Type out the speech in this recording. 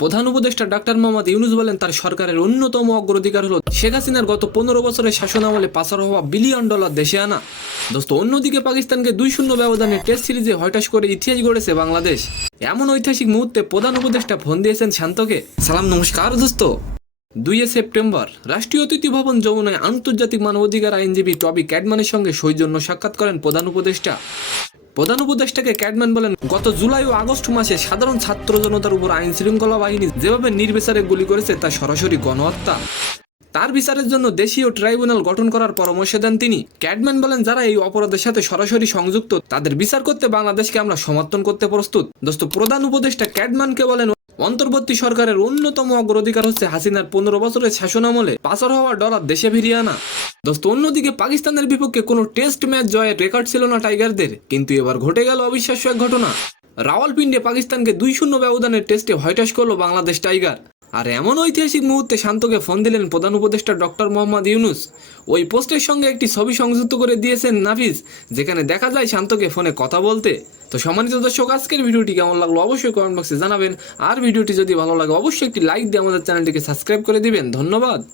প্রধান উপদেষ্টা ডাক্তার মোহাম্মদ ইউনূস বলেন তার সরকারের অন্যতম অগ্রাধিকার হলো শেখ হাসিনার গত 15 বছরের শাসনামলে পাচার হওয়া $1 বিলিয়ন দেশে আনা। দোস্ত, অন্যদিকে পাকিস্তানকে 2-0 ব্যবধানে টেস্ট সিরিজে হতাশ করে ইতিহাস গড়েছে বাংলাদেশ। এমন ঐতিহাসিক মুহূর্তে প্রধান উপদেষ্টা ফোন দিয়েছেন শান্তকে। সালাম, নমস্কার দোস্ত। 2 সেপ্টেম্বর রাষ্ট্রীয় অতিথি ভবন যমুনায় আন্তর্জাতিক মানবাধিকার আইনজীবী টবি ক্যাডম্যানের সঙ্গে সৌজন্য সাক্ষাৎ করেন প্রধান উপদেষ্টা। প্রধান উপদেষ্টাকে ক্যাডম্যান বলেন, গত জুলাই ও আগস্ট মাসে সাধারণ ছাত্র জনতার উপর আইন শৃঙ্খলা বাহিনী যেভাবে নির্বিচারে গুলি করেছে তা সরাসরি গণহত্যা। তার বিচারের জন্য দেশীয় ট্রাইব্যুনাল গঠন করার পরামর্শ দেন তিনি। ক্যাডম্যান বলেন, যারা এই অপরাধের সাথে সরাসরি সংযুক্ত তাদের বিচার করতে বাংলাদেশকে আমরা সমর্থন করতে প্রস্তুত। দোস্ত, প্রধান উপদেষ্টা ক্যাডম্যানকে বলেন, অন্তর্বর্তী সরকারের অন্যতম অগ্রাধিকার হচ্ছে হাসিনার 15 বছরের শাসনামলে পাচার হওয়া ডলার দেশে ফিরিয়ে আনা। দোস্ত, অন্যদিকে পাকিস্তানের বিপক্ষে কোনো টেস্ট ম্যাচ জয়ের রেকর্ড ছিল না টাইগারদের, কিন্তু এবার ঘটে গেল অবিশ্বাস্য এক ঘটনা। রাওয়ালপিন্ডি পাকিস্তানকে 2-0 ব্যবধানের টেস্টে হতাশ করলো বাংলাদেশ টাইগার। আর এমন ঐতিহাসিক মুহূর্তে শান্তকে ফোন দিলেন প্রধান উপদেষ্টা ডক্টর মোহাম্মদ ইউনূস। ওই পোস্টের সঙ্গে একটি ছবি সংযুক্ত করে দিয়েছেন নাফিস, যেখানে দেখা যায় শান্তকে ফোনে কথা বলতে। তো সম্মানিত দর্শক, আজকের ভিডিওটি কেমন লাগলো অবশ্যই কমেন্ট বক্সে জানাবেন। আর ভিডিওটি যদি ভালো লাগে অবশ্যই একটি লাইক দিয়ে আমাদের চ্যানেলটিকে সাবস্ক্রাইব করে দিবেন। ধন্যবাদ।